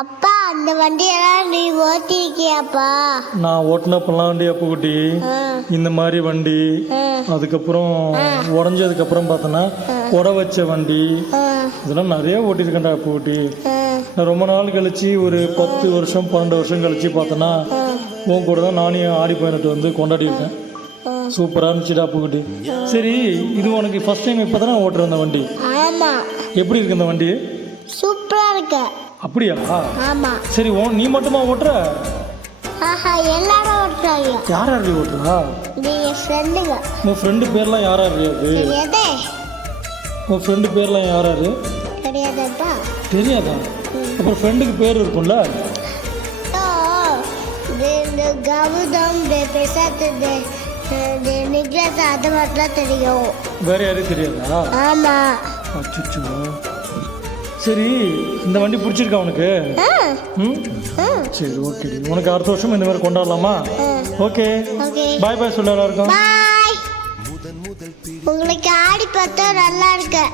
அப்பா அந்த வண்டியெல்லாம் நீ ஓட்டிருக்கியாப்பா? நான் ஓட்டினப்பெல்லாம் வண்டி அப்புக்குட்டி இந்த மாதிரி வண்டி, அதுக்கப்புறம் உடஞ்சதுக்கப்புறம் பார்த்தோன்னா உட வச்ச வண்டி, இதெல்லாம் நிறைய ஓட்டியிருக்கேன்டா அப்புக்குட்டி. நான் ரொம்ப நாள் கழிச்சு ஒரு 10 வருஷம் 12 வருஷம் கழிச்சு பார்த்தோன்னா உன் கூட தான் நானே ஆடி பயணத்தை வந்து கொண்டாடியிருக்கேன். சூப்பராக இருந்துச்சுடா அப்புக்குட்டி. சரி, இது உனக்கு ஃபர்ஸ்ட் டைம் இப்போ தானே ஓட்டுற அந்த வண்டி? ஆமா. எப்படி இருக்கு இந்த வண்டி? சூப்பரா இருக்கு. அப்படியா? ஆமா. சரி, நீ மட்டுமா ஓட்டுற? ஆஹா, எல்லாரும் ஓட்டுறாங்க. யார் யார் ஓட்டுறா? இது என் ஃப்ரெண்டுங்க. உன் ஃப்ரெண்டு பேர்லாம் யார் யார் இருக்கு? தெரியாதே. உன் ஃப்ரெண்டு பேர்லாம் யார் யாரு? தெரியாதப்பா. தெரியாதா? அப்புறம் ஃப்ரெண்டுக்கு பேர் இருக்கும்ல? இந்த கௌதம் பிரசாத் நிக்லஸ் அது மட்டும் தெரியும். வேற யாரும் தெரியாதா? ஆமா. அச்சோ. சரி, இந்த வண்டி பிடிச்சிருக்கா உனக்கு? சரி, ஓகே. உனக்கு அடுத்த வருஷம் இந்த மாதிரி கொண்டாடலாமா? ஓகே. பாய் பாய் சொல்ல எல்லாருக்கும். பாய். உங்களுக்கு ஆடி பார்த்தா நல்லா இருக்கு.